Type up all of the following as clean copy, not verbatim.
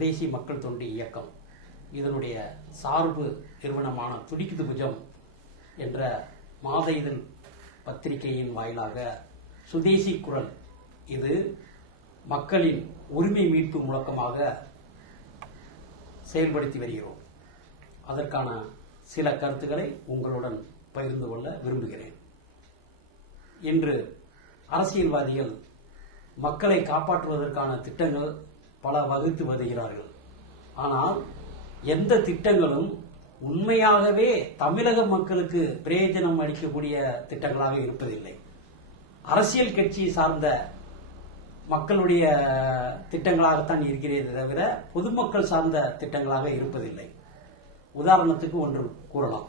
சுதேசி மக்கள் தொண்டு இயக்கம் இதனுடைய சார்பு நிறுவனமான துடிக்குது புஜம் என்ற மாத இதழ் பத்திரிகையின் வாயிலாக சுதேசி குரல் இது மக்களின் உரிமை மீட்பு முழக்கமாக செயல்படுத்தி வருகிறோம். அதற்கான சில கருத்துக்களை உங்களுடன் பகிர்ந்து கொள்ள விரும்புகிறேன். இன்று அரசியல்வாதிகள் மக்களை காப்பாற்றுவதற்கான திட்டங்கள் பல வகுத்து வருகிறார்கள். ஆனால் எந்த திட்டங்களும் உண்மையாகவே தமிழக மக்களுக்கு பிரயோஜனம் அளிக்கக்கூடிய திட்டங்களாக இருப்பதில்லை. அரசியல் கட்சி சார்ந்த மக்களுடைய திட்டங்களாகத்தான் இருக்கிறதே தவிர பொதுமக்கள் சார்ந்த திட்டங்களாக இருப்பதில்லை. உதாரணத்துக்கு ஒன்று கூறலாம்.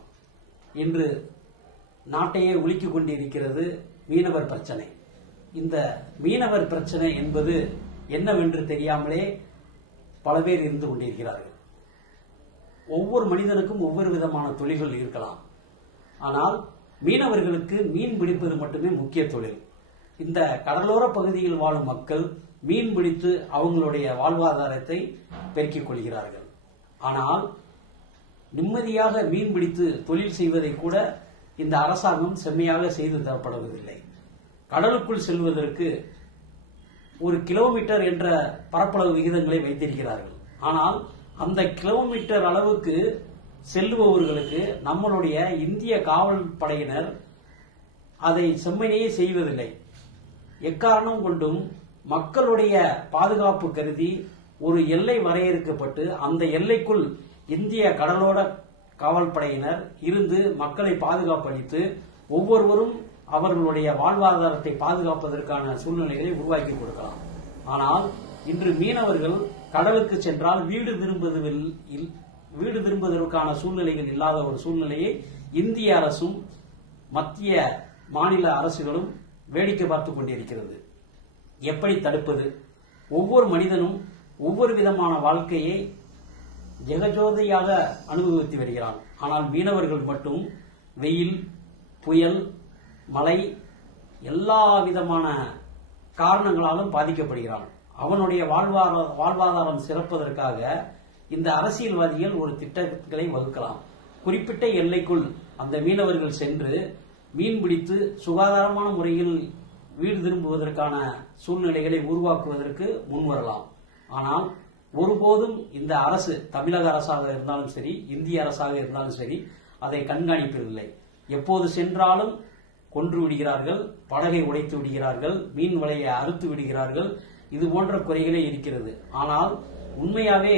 இன்று நாட்டையே உலுக்கிக் கொண்டிருக்கிறது மீனவர் பிரச்சனை. இந்த மீனவர் பிரச்சனை என்பது என்னவென்று தெரியாமலே பல பேர் இருந்து கொண்டிருக்கிறார்கள். ஒவ்வொரு மனிதனுக்கும் ஒவ்வொரு விதமான தொழில்கள் இருக்கலாம். ஆனால் மீனவர்களுக்கு மீன் பிடிப்பது மட்டுமே முக்கிய தொழில். இந்த கடலோர பகுதியில் வாழும் மக்கள் மீன் பிடித்து அவங்களுடைய வாழ்வாதாரத்தை பெருக்கிக் கொள்கிறார்கள். ஆனால் நிம்மதியாக மீன் பிடித்து தொழில் செய்வதை கூட இந்த அரசாங்கம் செம்மையாக செய்து தரப்படுவதில்லை. கடலுக்குள் செல்வதற்கு 1 கிலோமீட்டர் என்ற பரப்பளவு விகிதங்களை வைத்திருக்கிறார்கள். ஆனால் அந்த கிலோமீட்டர் அளவுக்கு செல்லுபவர்களுக்கு நம்மளுடைய இந்திய காவல் படையினர் அதை செம்மனையே செய்வதில்லை. எக்காரணம் கொண்டும் மக்களுடைய பாதுகாப்பு கருதி ஒரு எல்லை வரையறுக்கப்பட்டு அந்த எல்லைக்குள் இந்திய கடலோர காவல் படையினர் இருந்து மக்களை பாதுகாப்பு அளித்து ஒவ்வொருவரும் அவர்களுடைய வாழ்வாதாரத்தை பாதுகாப்பதற்கான சூழ்நிலைகளை உருவாக்கி கொடுக்கலாம். ஆனால் இன்று மீனவர்கள் கடலுக்கு சென்றால் வீடு திரும்புவதற்கான சூழ்நிலைகள் இல்லாத ஒரு சூழ்நிலையை இந்திய அரசும் மத்திய மாநில அரசுகளும் வேடிக்கை பார்த்துக் கொண்டிருக்கிறது. எப்படி தடுப்பது? ஒவ்வொரு மனிதனும் ஒவ்வொரு விதமான வாழ்க்கையை ஜெகஜோதியாக அனுபவித்து வருகிறான். ஆனால் மீனவர்கள் மட்டும் வெயில், புயல், மழை எல்லா விதமான காரணங்களாலும் பாதிக்கப்படுகிறான். அவனுடைய வாழ்வாதாரம் சிறப்பதற்காக இந்த அரசியல்வாதிகள் ஒரு திட்டங்களை வகுக்கலாம். குறிப்பிட்ட எல்லைக்குள் அந்த மீனவர்கள் சென்று மீன் பிடித்து சுகாதாரமான முறையில் வீடு திரும்புவதற்கான சூழ்நிலைகளை உருவாக்குவதற்கு முன்வரலாம். ஆனால் ஒருபோதும் இந்த அரசு, தமிழக அரசாக இருந்தாலும் சரி, இந்திய அரசாக இருந்தாலும் சரி, அதை கண்காணிப்பதில்லை. எப்போது சென்றாலும் கொன்று விடுகிறார்கள், படகை உடைத்து விடுகிறார்கள், மீன் வலையை அறுத்து விடுகிறார்கள். இது போன்ற குறைகளே இருக்கிறது. ஆனால் உண்மையாவே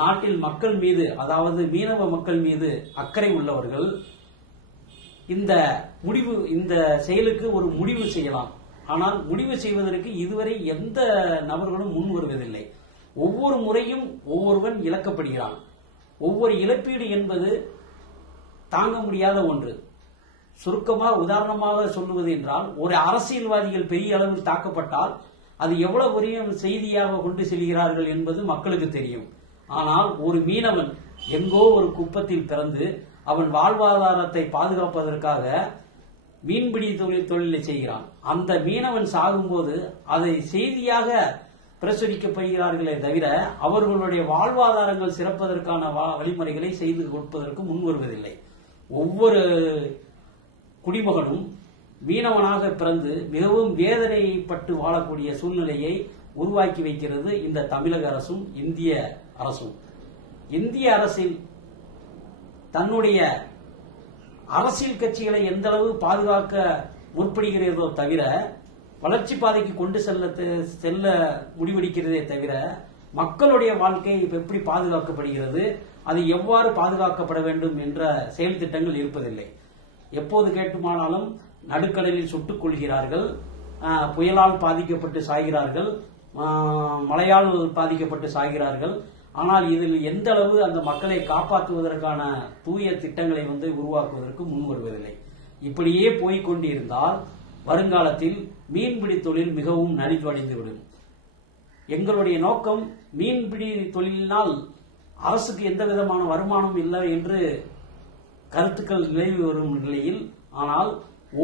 நாட்டில் மக்கள் மீது, அதாவது மீனவ மக்கள் மீது அக்கறை உள்ளவர்கள் இந்த செயலுக்கு ஒரு முடிவு செய்யலாம். ஆனால் முடிவு செய்வதற்கு இதுவரை எந்த நபர்களும் முன் வருவதில்லை. ஒவ்வொரு முறையும் ஒவ்வொருவன் இழக்கப்படுகிறான். ஒவ்வொரு இழப்பீடு என்பது தாங்க முடியாத ஒன்று. உதாரணமாக சொல்லுவது என்றால், ஒரு அரசியல்வாதிகள் பெரிய அளவில் தாக்கப்பட்டால் அது எவ்வளவு பெரிய செய்தியாக கொண்டு செல்கிறார்கள் என்பது மக்களுக்கு தெரியும். ஆனால் ஒரு மீனவன் எங்கோ ஒரு குப்பத்தில் பிறந்து அவன் வாழ்வாதாரத்தை பாதுகாப்பதற்காக மீன்பிடி தொழிலை செய்கிறான். அந்த மீனவன் சாகும்போது அதை செய்தியாக பிரசுரிக்கப்படுகிறார்களே தவிர அவர்களுடைய வாழ்வாதாரங்கள் சிறப்பதற்கான வழிமுறைகளை செய்து கொடுப்பதற்கு முன் வருவதில்லை. ஒவ்வொரு குடிமகனும் மீனவனாக பிறந்து மிகவும் வேதனைப்பட்டு வாழக்கூடிய சூழ்நிலையை உருவாக்கி வைக்கிறது இந்த தமிழக அரசும் இந்திய அரசும். இந்திய அரசில் தன்னுடைய அரசியல் கட்சிகளை எந்த அளவு பாதுகாக்க முற்படுகிறதோ தவிர வளர்ச்சி பாதைக்கு கொண்டு செல்ல முடிவெடுக்கிறதே தவிர மக்களுடைய வாழ்க்கை எப்படி பாதுகாக்கப்படுகிறது, அது எவ்வாறு பாதுகாக்கப்பட வேண்டும் என்ற செயல் திட்டங்கள் இருப்பதில்லை. எப்போது கேட்டுமானாலும் நடுக்கடலில் சுட்டுக் கொள்கிறார்கள், புயலால் பாதிக்கப்பட்டு சாகிறார்கள், மழையால் பாதிக்கப்பட்டு சாகிறார்கள். ஆனால் இதில் எந்த அளவு அந்த மக்களை காப்பாற்றுவதற்கான தூய திட்டங்களை உருவாக்குவதற்கு முன் வருவதில்லை. இப்படியே போய்கொண்டிருந்தால் வருங்காலத்தில் மீன்பிடி தொழில் மிகவும் நலிவடைந்துவிடும். எங்களுடைய நோக்கம் மீன்பிடி தொழிலினால் அரசுக்கு எந்த விதமான வருமானம் இல்லை என்று கருத்துக்கள் நிலவி வரும் நிலையில், ஆனால்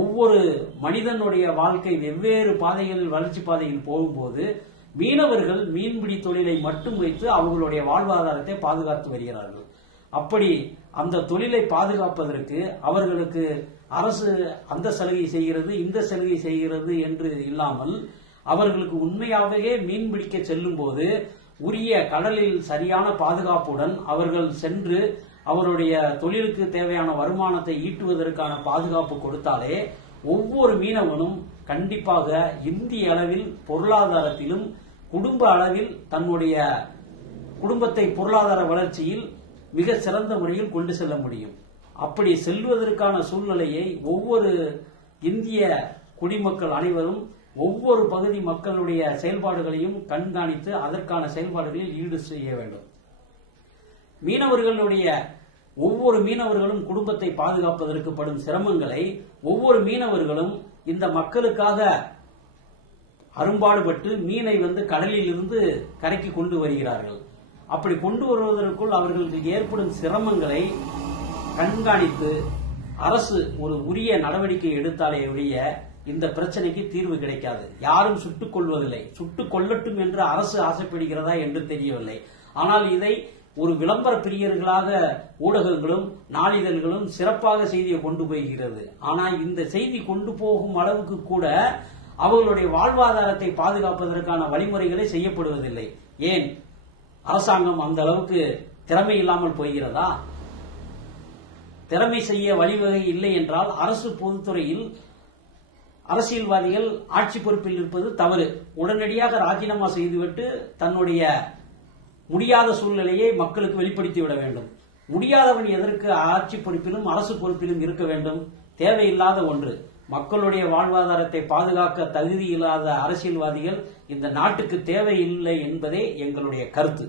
ஒவ்வொரு மனிதனுடைய வாழ்க்கை வெவ்வேறு பாதைகளில் வளர்ச்சி பாதையில் போகும்போது மீனவர்கள் மீன்பிடி தொழிலை மட்டும் வைத்து அவர்களுடைய வாழ்வாதாரத்தை பாதுகாத்து வருகிறார்கள். அப்படி அந்த தொழிலை பாதுகாப்பதற்கு அவர்களுக்கு அரசு அந்த சலுகை செய்கிறது, இந்த சலுகை செய்கிறது என்று இல்லாமல் அவர்களுக்கு உண்மையாகவே மீன்பிடிக்க செல்லும் போது உரிய கடலில் சரியான பாதுகாப்புடன் அவர்கள் சென்று அவருடைய தொழிலுக்கு தேவையான வருமானத்தை ஈட்டுவதற்கான பாதுகாப்பு கொடுத்தாலே ஒவ்வொரு மீனவனும் கண்டிப்பாக இந்திய அளவில் பொருளாதாரத்திலும் குடும்ப அளவில் தன்னுடைய குடும்பத்தை பொருளாதார வளர்ச்சியில் மிக சிறந்த முறையில் கொண்டு செல்ல முடியும். அப்படி செல்வதற்கான சூழ்நிலையை ஒவ்வொரு இந்திய குடிமக்கள் அனைவரும் ஒவ்வொரு பகுதி மக்களுடைய செயல்பாடுகளையும் கண்காணித்து அதற்கான செயல்பாடுகளில் ஈடு செய்ய வேண்டும். மீனவர்களுடைய ஒவ்வொரு மீனவர்களும் குடும்பத்தை பாதுகாப்பதற்கு படும் சிரமங்களை ஒவ்வொரு மீனவர்களும் இந்த மக்களுக்காக அரும்பாடுபட்டு மீனை கடலில் இருந்து கரைக்கு கொண்டு வருகிறார்கள். அப்படி கொண்டு வருவதற்குள் அவர்களுக்கு ஏற்படும் சிரமங்களை கண்காணித்து அரசு ஒரு உரிய நடவடிக்கை எடுத்தாலே ஒழிய இந்த பிரச்சனைக்கு தீர்வு கிடைக்காது. யாரும் சுட்டுக் கொள்வதில்லை. சுட்டுக் கொள்ளட்டும் என்று அரசு ஆசைப்படுகிறதா என்று தெரியவில்லை. ஆனால் இதை ஒரு விளம்பர பிரியர்களாக ஊடகங்களும் நாளிதழ்களும் சிறப்பாக செய்தியை கொண்டு போகிறது. ஆனால் இந்த செய்தி கொண்டு போகும் அளவுக்கு கூட அவர்களுடைய வாழ்வாதாரத்தை பாதுகாப்பதற்கான வழிமுறைகளை செய்யப்படுவதில்லை. ஏன் அரசாங்கம் அந்த அளவுக்கு திறமை இல்லாமல் போகிறதா? திறமை செய்ய வழிவகை இல்லை என்றால் அரசு பொதுத்துறையில் அரசியல்வாதிகள் ஆட்சி பொறுப்பில் இருப்பது தவறு. உடனடியாக ராஜினாமா செய்துவிட்டு தன்னுடைய முடியாத சூழ்நிலையை மக்களுக்கு வெளிப்படுத்தி விட வேண்டும். முடியாதவன் எதற்கு ஆட்சி பொறுப்பிலும் அரசு பொறுப்பிலும் இருக்க வேண்டும்? தேவையில்லாத ஒன்று. மக்களுடைய வாழ்வாதாரத்தை பாதுகாக்க தகுதி இல்லாத அரசியல்வாதிகள் இந்த நாட்டுக்கு தேவையில்லை என்பதே எங்களுடைய கருத்து.